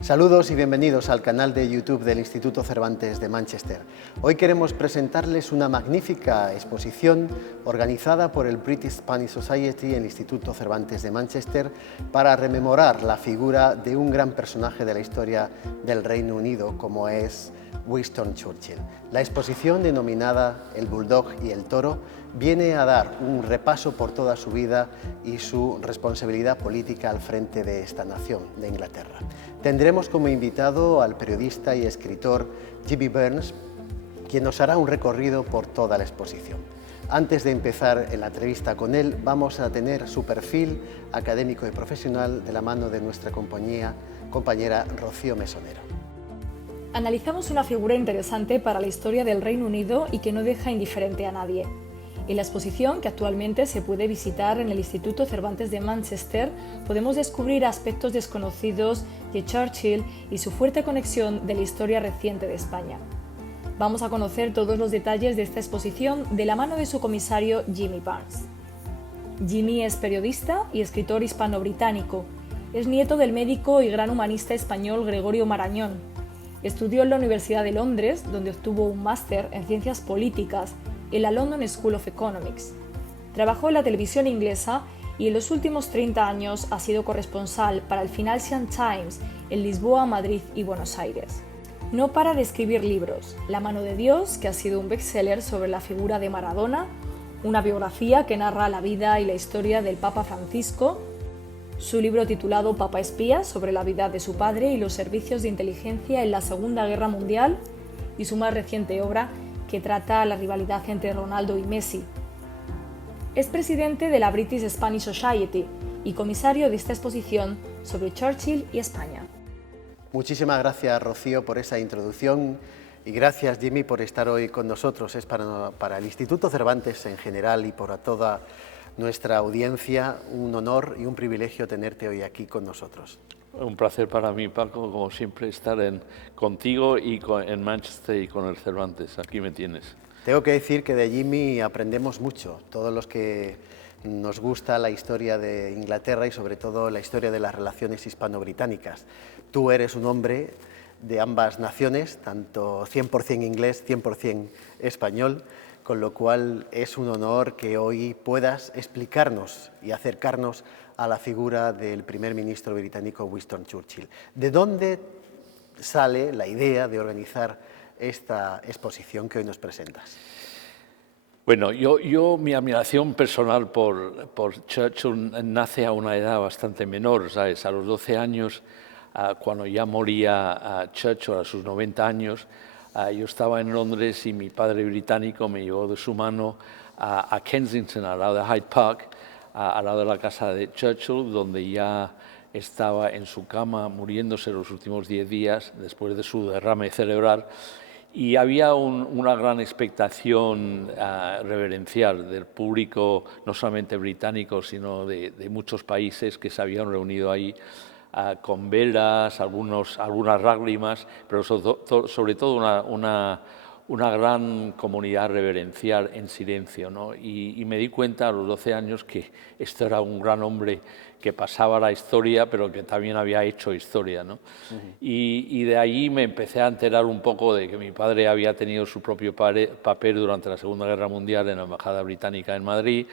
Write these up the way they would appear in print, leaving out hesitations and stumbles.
Saludos y bienvenidos al canal de YouTube del Instituto Cervantes de Manchester. Hoy queremos presentarles una magnífica exposición organizada por el British Spanish Society, el Instituto Cervantes de Manchester, para rememorar la figura de un gran personaje de la historia del Reino Unido, como es Winston Churchill. La exposición, denominada El Bulldog y el Toro, viene a dar un repaso por toda su vida y su responsabilidad política al frente de esta nación, de Inglaterra. Tendremos como invitado al periodista y escritor Jimmy Burns, quien nos hará un recorrido por toda la exposición. Antes de empezar la entrevista con él, vamos a tener su perfil académico y profesional de la mano de nuestra compañera Rocío Mesonero. Analizamos una figura interesante para la historia del Reino Unido y que no deja indiferente a nadie. En la exposición, que actualmente se puede visitar en el Instituto Cervantes de Manchester, podemos descubrir aspectos desconocidos de Churchill y su fuerte conexión de la historia reciente de España. Vamos a conocer todos los detalles de esta exposición de la mano de su comisario Jimmy Burns. Jimmy es periodista y escritor hispano-británico. Es nieto del médico y gran humanista español Gregorio Marañón. Estudió en la Universidad de Londres, donde obtuvo un máster en Ciencias Políticas en la London School of Economics. Trabajó en la televisión inglesa y en los últimos 30 años ha sido corresponsal para el Financial Times en Lisboa, Madrid y Buenos Aires. No para de escribir libros: La mano de Dios, que ha sido un bestseller sobre la figura de Maradona, una biografía que narra la vida y la historia del Papa Francisco, su libro titulado Papa Espía, sobre la vida de su padre y los servicios de inteligencia en la Segunda Guerra Mundial, y su más reciente obra, que trata la rivalidad entre Ronaldo y Messi. Es presidente de la British Spanish Society y comisario de esta exposición sobre Churchill y España. Muchísimas gracias, Rocío, por esa introducción, y gracias, Jimmy, por estar hoy con nosotros. Es para el Instituto Cervantes en general y para toda nuestra audiencia un honor y un privilegio tenerte hoy aquí con nosotros. Un placer para mí, Paco, como siempre, estar contigo y en Manchester y con el Cervantes. Aquí me tienes. Tengo que decir que de Jimmy aprendemos mucho, todos los que nos gusta la historia de Inglaterra y sobre todo la historia de las relaciones hispano-británicas. Tú eres un hombre de ambas naciones, tanto 100% inglés, 100% español, con lo cual es un honor que hoy puedas explicarnos y acercarnos a la figura del primer ministro británico Winston Churchill. ¿De dónde sale la idea de organizar esta exposición que hoy nos presentas? Bueno, mi admiración personal por Churchill nace a una edad bastante menor, ¿sabes? A los 12 años, cuando ya moría Churchill a sus 90 años, yo estaba en Londres y mi padre británico me llevó de su mano a Kensington, al lado de Hyde Park, al lado de la casa de Churchill, donde ya estaba en su cama muriéndose los últimos 10 días después de su derrame cerebral, y había una gran expectación reverencial del público, no solamente británico, sino de muchos países que se habían reunido ahí con velas, algunas lágrimas, pero sobre todo una gran comunidad reverencial en silencio, ¿no? Y me di cuenta a los 12 años que esto era un gran hombre que pasaba la historia, pero que también había hecho historia, ¿no? Y de allí me empecé a enterar un poco de que mi padre había tenido su propio papel durante la Segunda Guerra Mundial en la Embajada Británica en Madrid,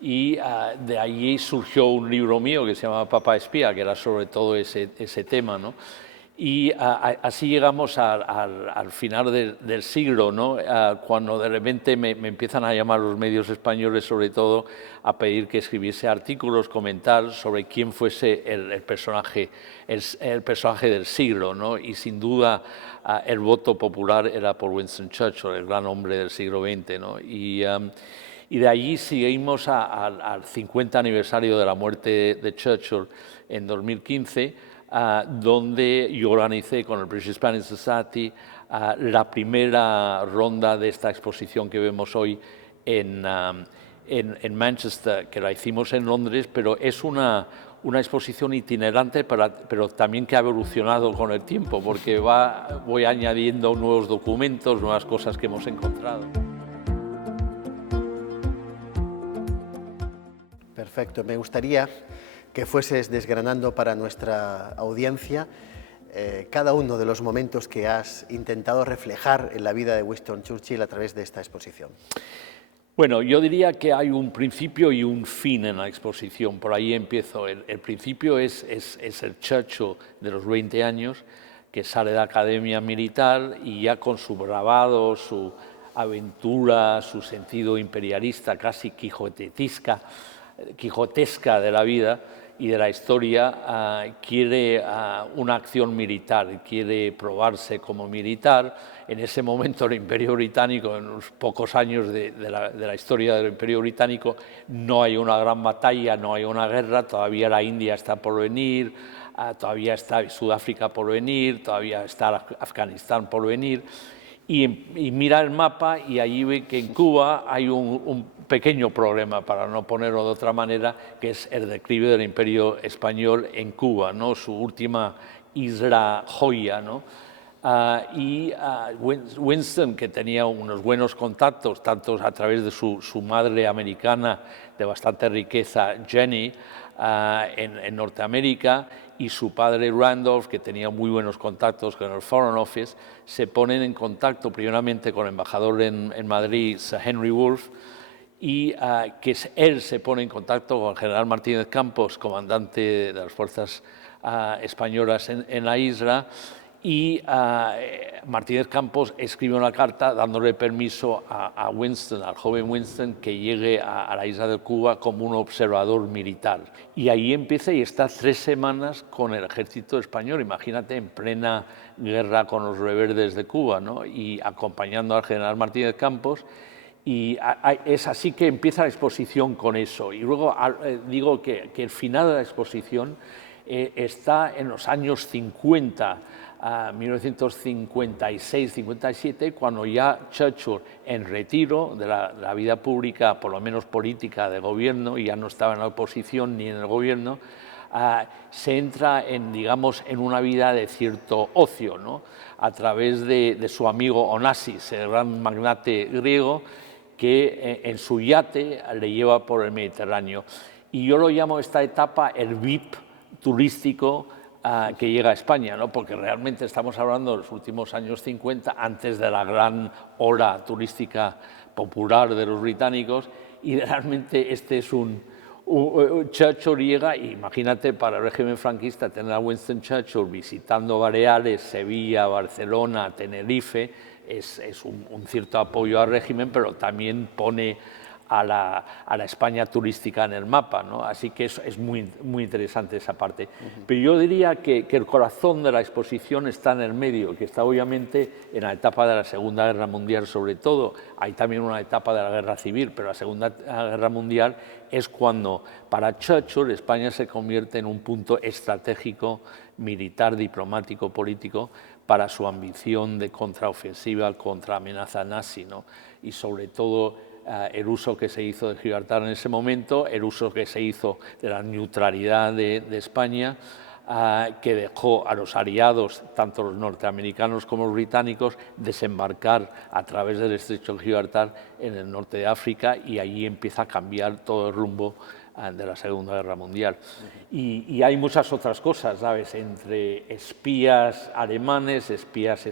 y de allí surgió un libro mío que se llamaba Papa Espía, que era sobre todo ese tema, ¿no? Y así llegamos al final del siglo, ¿no? Cuando de repente me empiezan a llamar los medios españoles, sobre todo, a pedir que escribiese artículos, comentar sobre quién fuese el personaje del siglo, ¿no? Y sin duda el voto popular era por Winston Churchill, el gran hombre del siglo XX, ¿no? Y de allí seguimos al 50 aniversario de la muerte de Churchill en 2015, donde yo organicé con el British Spanish Society la primera ronda de esta exposición que vemos hoy en Manchester, que la hicimos en Londres, pero es una exposición itinerante, pero también que ha evolucionado con el tiempo, porque voy añadiendo nuevos documentos, nuevas cosas que hemos encontrado. Perfecto, me gustaría que fueses desgranando para nuestra audiencia cada uno de los momentos que has intentado reflejar en la vida de Winston Churchill a través de esta exposición. Bueno, yo diría que hay un principio y un fin en la exposición, por ahí empiezo. El principio es el Churchill de los 20 años, que sale de la academia militar y ya con su bravado, su aventura, su sentido imperialista, casi quijotesca de la vida y de la historia, quiere una acción militar, quiere probarse como militar. En ese momento el Imperio Británico, en los pocos años de la historia del Imperio Británico, no hay una gran batalla, no hay una guerra, todavía la India está por venir, todavía está Sudáfrica por venir, todavía está Afganistán por venir. Y mira el mapa y allí ve que en Cuba hay un pequeño problema, para no ponerlo de otra manera, que es el declive del Imperio Español en Cuba, ¿no? Su última isla joya, ¿no? Winston, que tenía unos buenos contactos, tanto a través de su madre americana de bastante riqueza, Jenny, en Norteamérica, y su padre Randolph, que tenía muy buenos contactos con el Foreign Office, se ponen en contacto primeramente con el embajador en Madrid, Sir Henry Wolfe, y él se pone en contacto con el general Martínez Campos, comandante de las fuerzas españolas en la isla, y Martínez Campos escribe una carta dándole permiso a Winston, al joven Winston, que llegue a la isla de Cuba como un observador militar. Y ahí empieza y está 3 semanas con el ejército español, imagínate, en plena guerra con los rebeldes de Cuba, ¿no? Y acompañando al general Martínez Campos. Y es así que empieza la exposición con eso. Y luego digo que el final de la exposición está en los años 50, 1956-57, cuando ya Churchill, en retiro de la vida pública, por lo menos política, de gobierno, y ya no estaba en la oposición ni en el gobierno, se entra digamos, en una vida de cierto ocio, ¿no? A través de su amigo Onassis, el gran magnate griego, que en su yate le lleva por el Mediterráneo. Y yo lo llamo esta etapa el VIP turístico que llega a España, ¿no? Porque realmente estamos hablando de los últimos años 50, antes de la gran ola turística popular de los británicos, y realmente este es Churchill llega, imagínate, para el régimen franquista tener a Winston Churchill visitando Baleares, Sevilla, Barcelona, Tenerife, es un cierto apoyo al régimen, pero también pone a la España turística en el mapa, ¿no? Así que es muy interesante esa parte. Pero yo diría que el corazón de la exposición está en el medio, que está obviamente en la etapa de la Segunda Guerra Mundial sobre todo. Hay también una etapa de la Guerra Civil, pero la Segunda Guerra Mundial es cuando para Churchill España se convierte en un punto estratégico, militar, diplomático, político, para su ambición de contraofensiva contra amenaza nazi, ¿no? Y sobre todo el uso que se hizo de Gibraltar en ese momento, el uso que se hizo de la neutralidad de España, que dejó a los aliados, tanto los norteamericanos como los británicos, desembarcar a través del estrecho de Gibraltar en el norte de África, y allí empieza a cambiar todo el rumbo de la Segunda Guerra Mundial. Y hay muchas otras cosas, ¿sabes? Entre espías alemanes, espías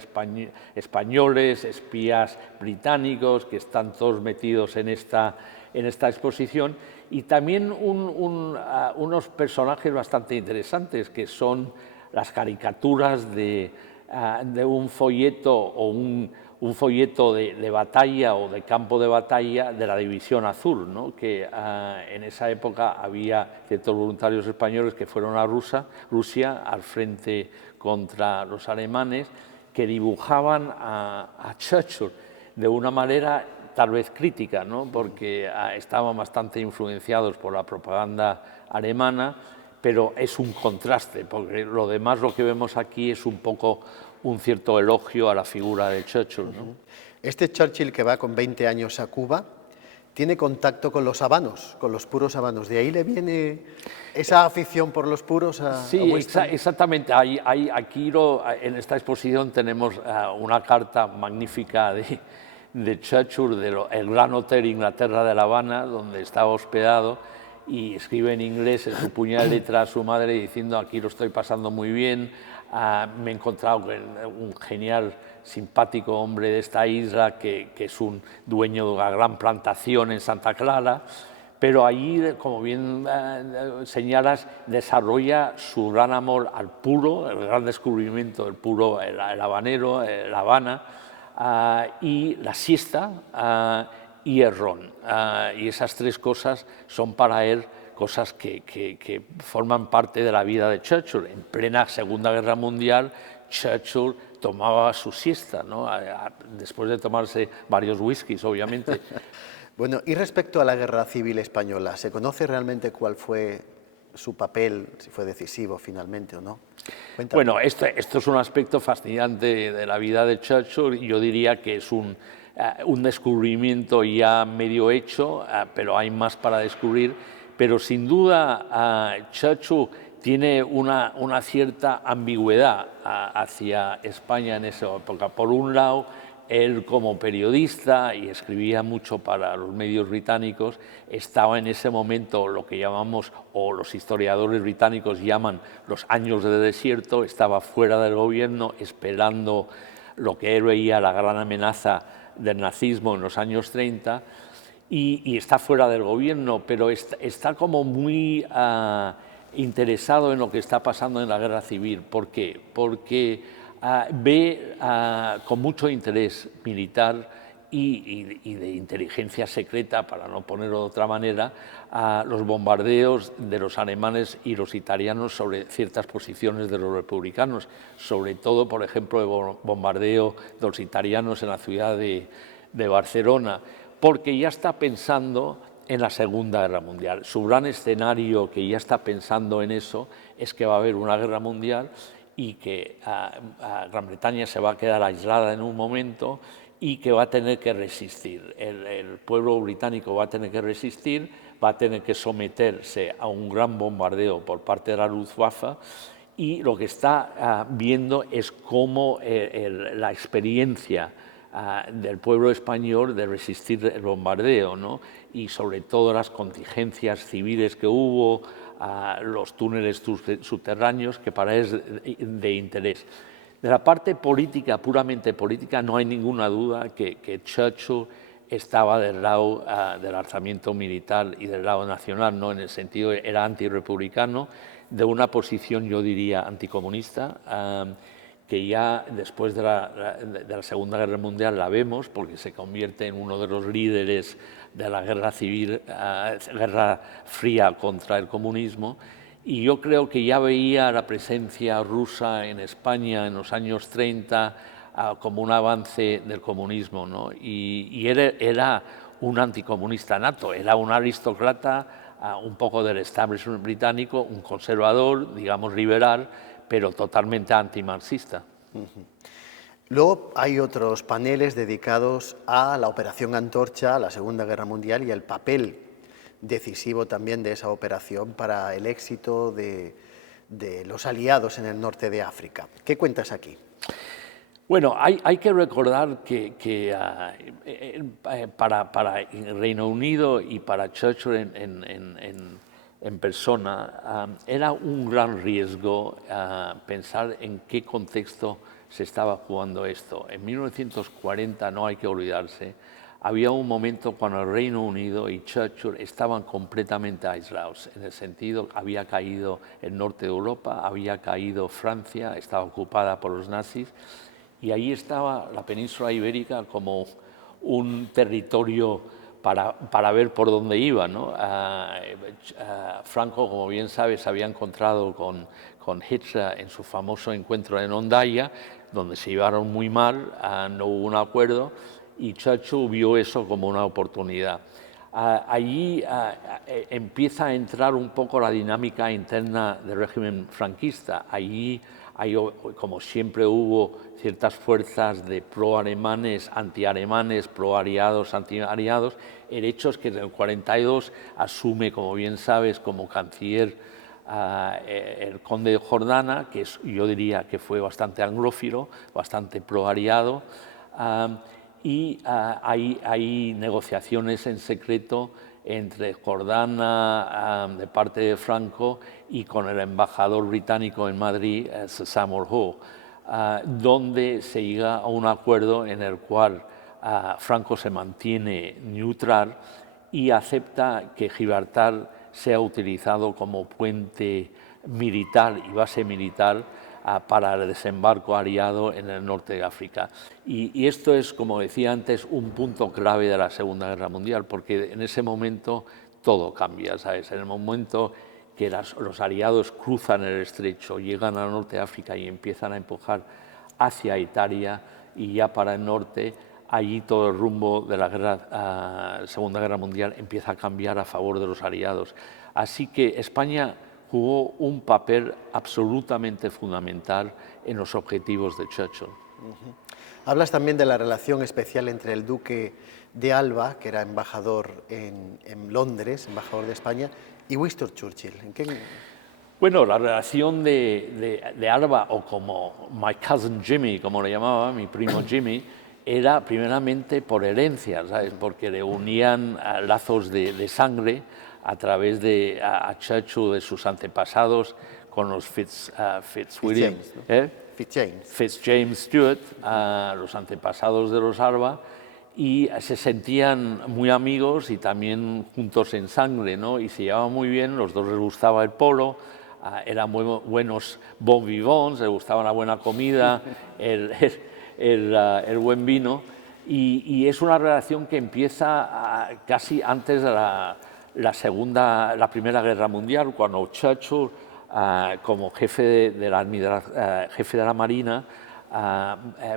españoles, espías británicos, que están todos metidos en esta exposición, y también unos personajes bastante interesantes, que son las caricaturas de un folleto o un folleto de batalla o de campo de batalla de la División Azul, ¿no? Que en esa época había ciertos voluntarios españoles que fueron a Rusia al frente contra los alemanes, que dibujaban a Churchill de una manera tal vez crítica, ¿no? Porque estaban bastante influenciados por la propaganda alemana, pero es un contraste, porque lo demás, lo que vemos aquí, es un poco un cierto elogio a la figura de Churchill, ¿no? Este Churchill, que va con 20 años a Cuba, tiene contacto con los habanos, con los puros habanos. ¿De ahí le viene esa afición por los puros a Winston? Exactamente. Aquí en esta exposición tenemos una carta magnífica de Churchill, del Gran Hotel Inglaterra de La Habana, donde estaba hospedado, y escribe en inglés en su puñal letra a su madre diciendo: aquí lo estoy pasando muy bien, Me he encontrado con un genial, simpático hombre de esta isla que es un dueño de una gran plantación en Santa Clara, pero allí, como bien señalas, desarrolla su gran amor al puro, el gran descubrimiento del puro, el habanero, la Habana, y la siesta y el ron. Y esas tres cosas son para él cosas que forman parte de la vida de Churchill. En plena Segunda Guerra Mundial, Churchill tomaba su siesta, ¿no? Después de tomarse varios whiskies, obviamente. Bueno, y respecto a la Guerra Civil Española, ¿se conoce realmente cuál fue su papel, si fue decisivo finalmente o no? Cuéntame. Bueno, esto es un aspecto fascinante de la vida de Churchill. Yo diría que es un descubrimiento ya medio hecho, pero hay más para descubrir. Pero sin duda Churchill tiene una cierta ambigüedad hacia España en esa época. Por un lado, él como periodista, y escribía mucho para los medios británicos, estaba en ese momento lo que llamamos, o los historiadores británicos llaman, los años de desierto. Estaba fuera del gobierno esperando lo que él veía la gran amenaza del nazismo en los años 30, y está fuera del gobierno, pero está como muy interesado en lo que está pasando en la guerra civil. ¿Por qué? Porque ve con mucho interés militar y de inteligencia secreta, para no ponerlo de otra manera, los bombardeos de los alemanes y los italianos sobre ciertas posiciones de los republicanos, sobre todo, por ejemplo, el bombardeo de los italianos en la ciudad de Barcelona, porque ya está pensando en la Segunda Guerra Mundial. Su gran escenario, que ya está pensando en eso, es que va a haber una guerra mundial y que Gran Bretaña se va a quedar aislada en un momento y que va a tener que resistir. El pueblo británico va a tener que resistir, va a tener que someterse a un gran bombardeo por parte de la Luftwaffe, y lo que está viendo es cómo la experiencia del pueblo español de resistir el bombardeo, ¿no? Y sobre todo las contingencias civiles que hubo, los túneles subterráneos, que para él es de interés. De la parte política, puramente política, no hay ninguna duda que Churchill estaba del lado del alzamiento militar y del lado nacional, ¿no? En el sentido, era antirrepublicano, de una posición, yo diría, anticomunista, que ya después de la Segunda Guerra Mundial la vemos, porque se convierte en uno de los líderes de la guerra civil, guerra fría contra el comunismo. Y yo creo que ya veía la presencia rusa en España en los años 30 como un avance del comunismo, ¿no? Y él era un anticomunista nato, era un aristócrata, un poco del establishment británico, un conservador, digamos liberal, pero totalmente antimarxista. Luego hay otros paneles dedicados a la Operación Antorcha, a la Segunda Guerra Mundial, y el papel decisivo también de esa operación para el éxito de los aliados en el norte de África. ¿Qué cuentas aquí? Bueno, hay que recordar que para el Reino Unido y para Churchill en persona, era un gran riesgo pensar en qué contexto se estaba jugando esto. En 1940, no hay que olvidarse, había un momento cuando el Reino Unido y Churchill estaban completamente aislados, en el sentido que había caído el norte de Europa, había caído Francia, estaba ocupada por los nazis, y ahí estaba la península ibérica como un territorio para ver por dónde iba, ¿no? Franco, como bien sabes, se había encontrado con Hitler en su famoso encuentro en Ondaya, donde se llevaron muy mal, no hubo un acuerdo, y Churchill vio eso como una oportunidad. Allí empieza a entrar un poco la dinámica interna del régimen franquista. Allí como siempre hubo ciertas fuerzas de pro-alemanes, anti-alemanes, pro-aliados, anti-aliados. El hecho es que en el 42 asume, como bien sabes, como canciller el conde de Jordana, yo diría que fue bastante anglófilo, bastante pro-aliado, y hay negociaciones en secreto entre Jordana, de parte de Franco, y con el embajador británico en Madrid, Sir Samuel Hoare, donde se llega a un acuerdo en el cual Franco se mantiene neutral y acepta que Gibraltar sea utilizado como puente militar y base militar para el desembarco aliado en el norte de África. Y esto es, como decía antes, un punto clave de la Segunda Guerra Mundial, porque en ese momento todo cambia, ¿sabes? En el momento que los aliados cruzan el estrecho, llegan al norte de África y empiezan a empujar hacia Italia y ya para el norte, allí todo el rumbo de la Segunda Guerra Mundial empieza a cambiar a favor de los aliados. Así que España jugó un papel absolutamente fundamental en los objetivos de Churchill. Hablas también de la relación especial entre el duque de Alba, que era embajador en Londres, embajador de España, y Winston Churchill. ¿En qué? Bueno, la relación de Alba, o como my cousin Jimmy, como le llamaba, mi primo Jimmy, era primeramente por herencia, ¿sabes? Porque le unían lazos de sangre a través de Churchill, de sus antepasados, con los Fitzwilliam, Fitzjames Stewart, los antepasados de los Alba, y se sentían muy amigos y también juntos en sangre, ¿no? Y se llevaban muy bien, los dos les gustaba el polo, eran muy buenos bon vivants, les gustaba la buena comida, el buen vino, y es una relación que empieza casi antes de la Primera Guerra Mundial, cuando Churchill, como jefe de la Marina,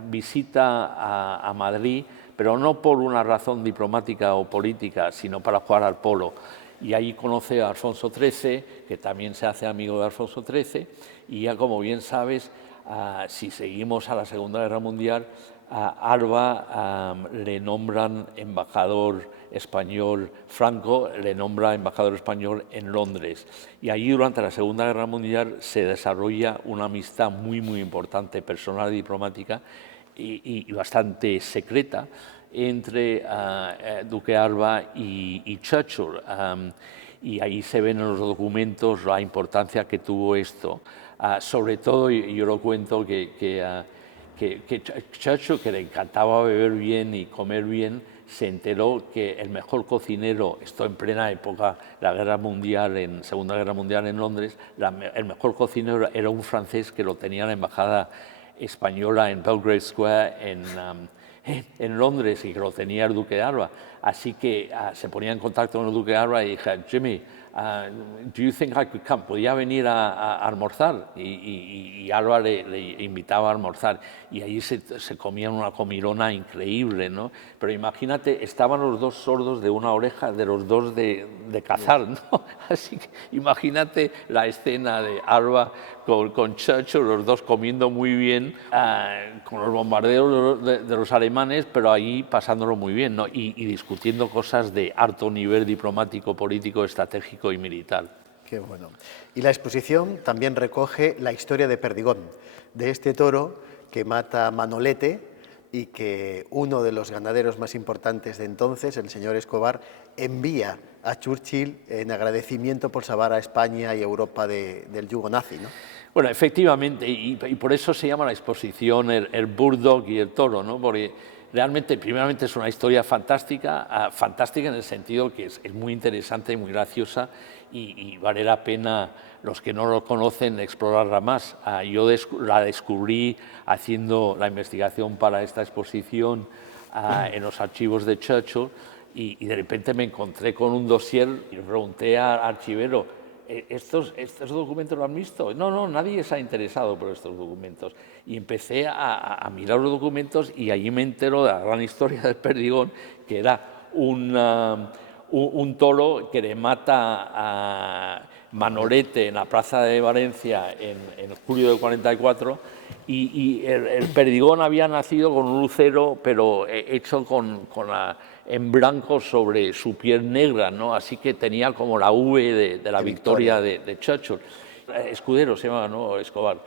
visita a Madrid, pero no por una razón diplomática o política, sino para jugar al polo. Y allí conoce a Alfonso XIII, que también se hace amigo de Alfonso XIII, y ya como bien sabes, si seguimos a la Segunda Guerra Mundial, a Alba le nombran embajador español, Franco le nombra embajador español en Londres. Y allí durante la Segunda Guerra Mundial se desarrolla una amistad muy, muy importante, personal y diplomática, y bastante secreta, entre Duque Alba y Churchill. Y ahí se ven en los documentos la importancia que tuvo esto. Sobre todo, yo lo cuento, que Churchill, que le encantaba beber bien y comer bien, se enteró que el mejor cocinero, esto en plena época, la Guerra Mundial, Segunda Guerra Mundial en Londres, el mejor cocinero era un francés que lo tenía en la embajada española en Belgrave Square en Londres, y que lo tenía el Duque de Alba. Así que se ponía en contacto con el Duque de Alba y dije, Jimmy, do you think I could come? ¿Podía venir a almorzar? Y Alba le invitaba a almorzar, y allí se comían una comilona increíble, ¿no? Pero imagínate, estaban los dos sordos de una oreja, de los dos de cazar, ¿no? Así que imagínate la escena de Alba con Churchill, los dos comiendo muy bien, con los bombardeos de los alemanes, pero ahí pasándolo muy bien, ¿no? Y discutiendo cosas de alto nivel diplomático, político, estratégico y militar. Qué bueno. Y la exposición también recoge la historia de Perdigón, de este toro que mata Manolete y que uno de los ganaderos más importantes de entonces, el señor Escobar, envía a Churchill en agradecimiento por salvar a España y Europa del yugo nazi, ¿no? Bueno, efectivamente, y por eso se llama la exposición el Bulldog y el toro, ¿no? Porque realmente, primeramente, es una historia fantástica, fantástica en el sentido que es muy interesante y muy graciosa, y vale la pena, los que no lo conocen, explorarla más. Yo la descubrí haciendo la investigación para esta exposición en los archivos de Churchill, y de repente me encontré con un dossier y le pregunté al archivero, ¿estos documentos lo han visto? No, nadie se ha interesado por estos documentos. Y empecé a mirar los documentos, y allí me entero de la gran historia del Perdigón, que era un toro que le mata a Manolete en la plaza de Valencia en julio del 44, y el Perdigón había nacido con un lucero, pero hecho en blanco sobre su piel negra, ¿no? Así que tenía como la V de la victoria de Churchill. Escudero se llamaba, ¿no? Escobar,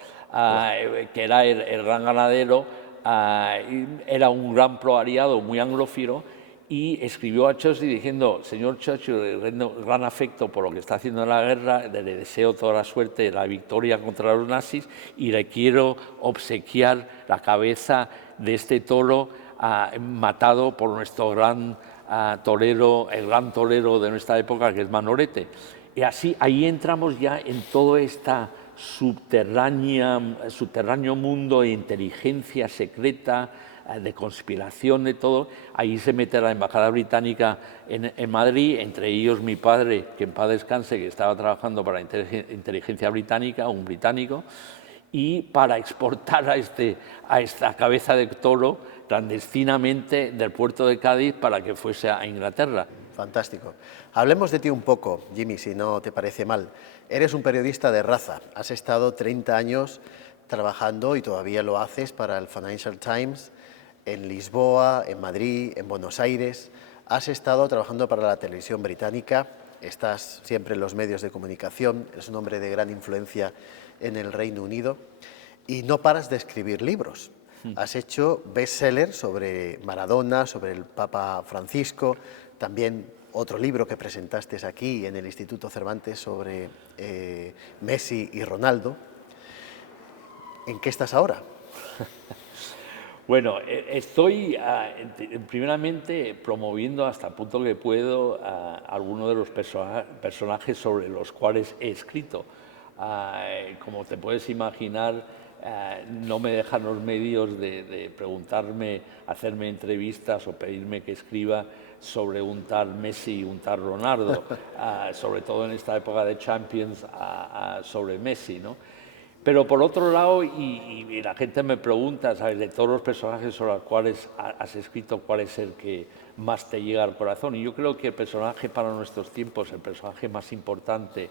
que era el gran ganadero, era un gran proaliado, muy anglófilo, y escribió a Churchill diciendo: señor Churchill, gran afecto por lo que está haciendo en la guerra, le deseo toda la suerte de la victoria contra los nazis y le quiero obsequiar la cabeza de este toro matado por nuestro gran torero, el gran torero de nuestra época, que es Manolete. Y así, ahí entramos ya en todo este subterráneo mundo de inteligencia secreta, de conspiración, de todo. Ahí se mete la embajada británica en Madrid, entre ellos mi padre, que en paz descanse, que estaba trabajando para la inteligencia británica, un británico, y para exportar a esta cabeza de toro clandestinamente del puerto de Cádiz para que fuese a Inglaterra. Fantástico. Hablemos de ti un poco, Jimmy, si no te parece mal. Eres un periodista de raza. Has estado 30 años trabajando, y todavía lo haces, para el Financial Times, en Lisboa, en Madrid, en Buenos Aires. Has estado trabajando para la televisión británica, estás siempre en los medios de comunicación, eres un hombre de gran influencia en el Reino Unido y no paras de escribir libros. Has hecho bestsellers sobre Maradona, sobre el Papa Francisco, también otro libro que presentaste aquí en el Instituto Cervantes sobre Messi y Ronaldo. ¿En qué estás ahora? Bueno, estoy primeramente promoviendo hasta el punto que puedo algunos de los personajes sobre los cuales he escrito. Como te puedes imaginar, no me dejan los medios de preguntarme, hacerme entrevistas o pedirme que escriba sobre un tal Messi y un tal Ronaldo, sobre todo en esta época de Champions, sobre Messi, ¿no? Pero por otro lado, y la gente me pregunta, ¿sabes?, de todos los personajes sobre los cuales has escrito, ¿cuál es el que más te llega al corazón? Y yo creo que el personaje para nuestros tiempos, el personaje más importante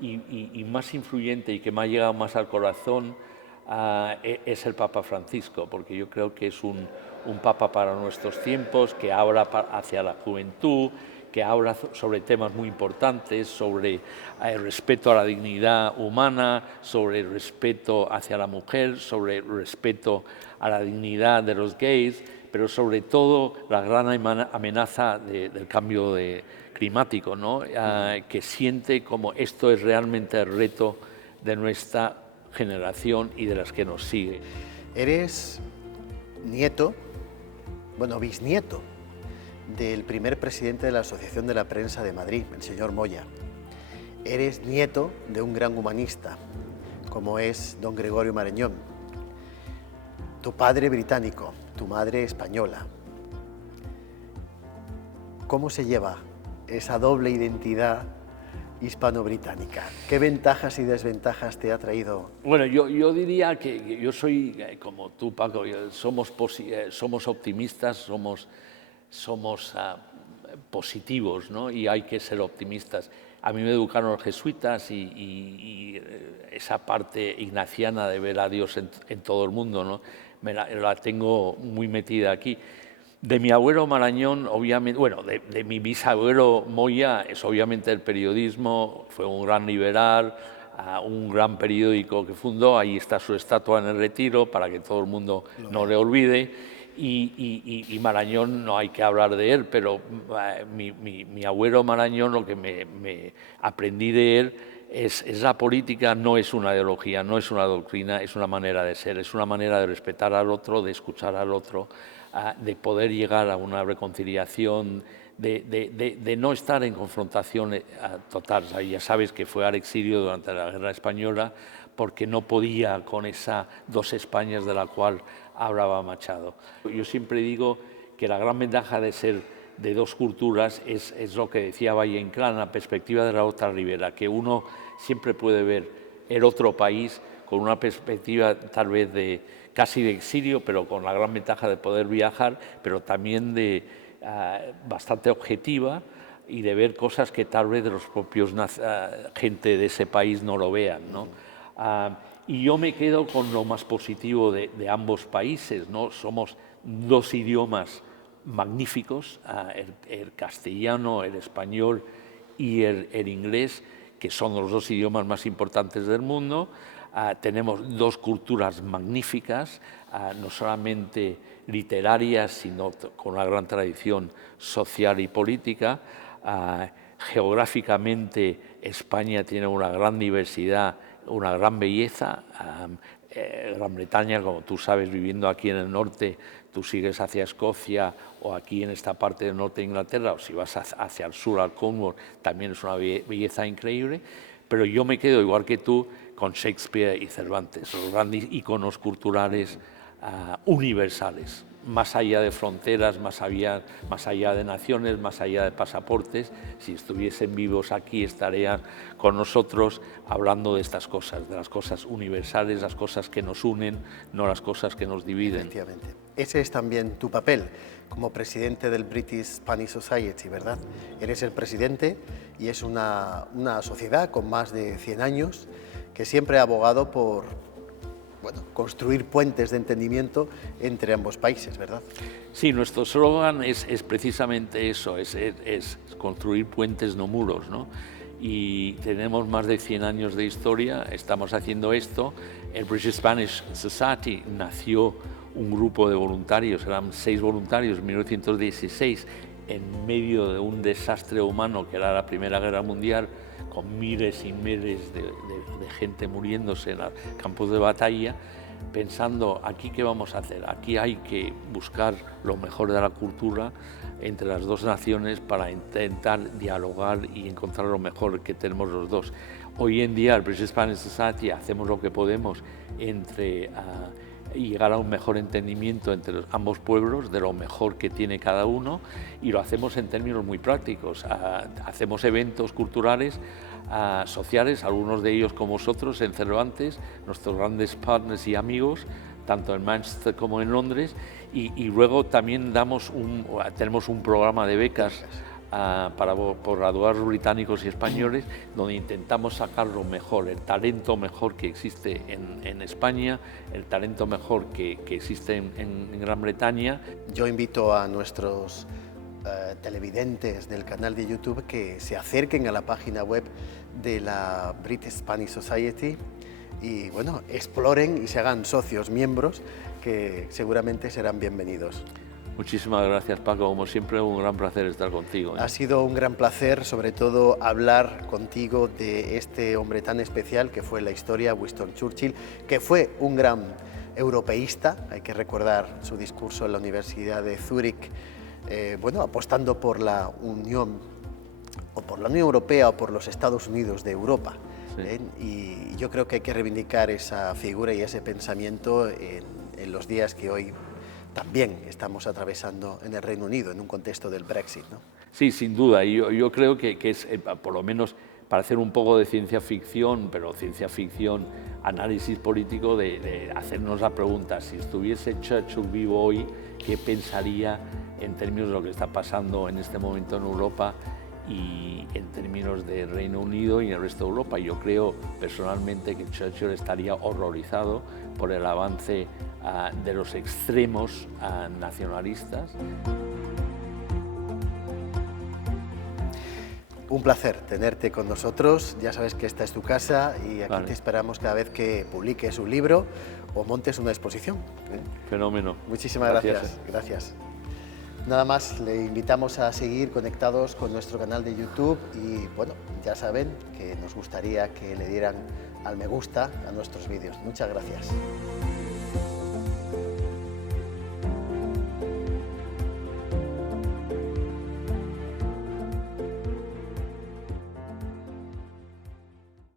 y más influyente y que me ha llegado más al corazón es el Papa Francisco, porque yo creo que es un Papa para nuestros tiempos, que habla hacia la juventud, que habla sobre temas muy importantes, sobre el respeto a la dignidad humana, sobre el respeto hacia la mujer, sobre el respeto a la dignidad de los gays, pero sobre todo la gran amenaza del cambio climático, ¿no? Que siente como esto es realmente el reto de nuestra generación y de las que nos sigue. Eres nieto, bueno, bisnieto, del primer presidente de la Asociación de la Prensa de Madrid, el señor Moya. Eres nieto de un gran humanista, como es don Gregorio Marañón. Tu padre británico, tu madre española. ¿Cómo se lleva esa doble identidad hispano-británica? ¿Qué ventajas y desventajas te ha traído? Bueno, yo diría que yo soy, como tú, Paco, somos optimistas, somos positivos, ¿no? Y hay que ser optimistas. A mí me educaron los jesuitas y esa parte ignaciana de ver a Dios en todo el mundo, ¿no? La tengo muy metida aquí. De mi abuelo Marañón, obviamente, bueno, de mi bisabuelo Moya, es obviamente el periodismo, fue un gran liberal, un gran periódico que fundó, ahí está su estatua en el Retiro para que todo el mundo no le olvide. Y Marañón no hay que hablar de él, pero mi abuelo Marañón, lo que me aprendí de él es la política, no es una ideología, no es una doctrina, es una manera de ser, es una manera de respetar al otro, de escuchar al otro, de poder llegar a una reconciliación, de no estar en confrontación total. O sea, ya sabes que fue al exilio durante la Guerra Española porque no podía con esa dos Españas de la cual hablaba Machado. Yo siempre digo que la gran ventaja de ser de dos culturas es lo que decía Valle Inclán, la perspectiva de la otra ribera, que uno siempre puede ver el otro país con una perspectiva tal vez casi de exilio, pero con la gran ventaja de poder viajar, pero también bastante objetiva y de ver cosas que tal vez de los propios gente de ese país no lo vean, ¿no? Y yo me quedo con lo más positivo de ambos países, ¿no? Somos dos idiomas magníficos, el castellano, el español y el inglés, que son los dos idiomas más importantes del mundo. tenemos dos culturas magníficas, no solamente literarias, sino con una gran tradición social y política. Geográficamente, España tiene una gran diversidad, una gran belleza. Gran Bretaña, como tú sabes, viviendo aquí en el norte, tú sigues hacia Escocia o aquí en esta parte del norte de Inglaterra, o si vas hacia el sur, al Cornwall, también es una belleza increíble. Pero yo me quedo, igual que tú, con Shakespeare y Cervantes, los grandes iconos culturales universales, más allá de fronteras, más allá de naciones, más allá de pasaportes. Si estuviesen vivos aquí, estarían con nosotros hablando de estas cosas, de las cosas universales, las cosas que nos unen, no las cosas que nos dividen. Efectivamente. Ese es también tu papel como presidente del British Spanish Society, ¿verdad? Eres el presidente y es una sociedad con más de 100 años que siempre ha abogado por construir puentes de entendimiento entre ambos países, ¿verdad? Sí, nuestro eslogan es precisamente eso, es construir puentes, no muros, ¿no? Y tenemos más de 100 años de historia, estamos haciendo esto. El British Spanish Society nació un grupo de voluntarios, eran 6 voluntarios en 1916, en medio de un desastre humano que era la Primera Guerra Mundial, con miles y miles de gente muriéndose en los campos de batalla, pensando, ¿aquí qué vamos a hacer? Aquí hay que buscar lo mejor de la cultura entre las dos naciones para intentar dialogar y encontrar lo mejor que tenemos los dos. Hoy en día, el British Spanish Society hacemos lo que podemos entre llegar a un mejor entendimiento entre ambos pueblos de lo mejor que tiene cada uno, y lo hacemos en términos muy prácticos. Hacemos eventos culturales, sociales, algunos de ellos como vosotros en Cervantes, nuestros grandes partners y amigos, tanto en Manchester como en Londres, y luego también tenemos un programa de becas para posgraduados británicos y españoles, donde intentamos sacar lo mejor, el talento mejor que existe en España, el talento mejor que existe en Gran Bretaña. Yo invito a nuestros televidentes del canal de YouTube que se acerquen a la página web de la British Spanish Society y exploren y se hagan socios, miembros, que seguramente serán bienvenidos. Muchísimas gracias, Paco. Como siempre, un gran placer estar contigo. Ha sido un gran placer, sobre todo, hablar contigo de este hombre tan especial que fue en la historia, Winston Churchill, que fue un gran europeísta. Hay que recordar su discurso en la Universidad de Zúrich, apostando por la Unión, o por la Unión Europea, o por los Estados Unidos de Europa. Sí. Y yo creo que hay que reivindicar esa figura y ese pensamiento en los días que hoy también estamos atravesando en el Reino Unido, en un contexto del Brexit, ¿no? Sí, sin duda. Yo creo que es, por lo menos, para hacer un poco de ciencia ficción, pero ciencia ficción, análisis político, de hacernos la pregunta, si estuviese Churchill vivo hoy, ¿qué pensaría en términos de lo que está pasando en este momento en Europa y en términos del Reino Unido y el resto de Europa? Yo creo personalmente que Churchill estaría horrorizado por el avance de los extremos nacionalistas. Un placer tenerte con nosotros. Ya sabes que esta es tu casa y aquí Vale. te esperamos cada vez que publiques un libro o montes una exposición. Fenómeno. Muchísimas gracias. Gracias. Nada más, le invitamos a seguir conectados con nuestro canal de YouTube y ya saben que nos gustaría que le dieran al me gusta a nuestros vídeos. Muchas gracias.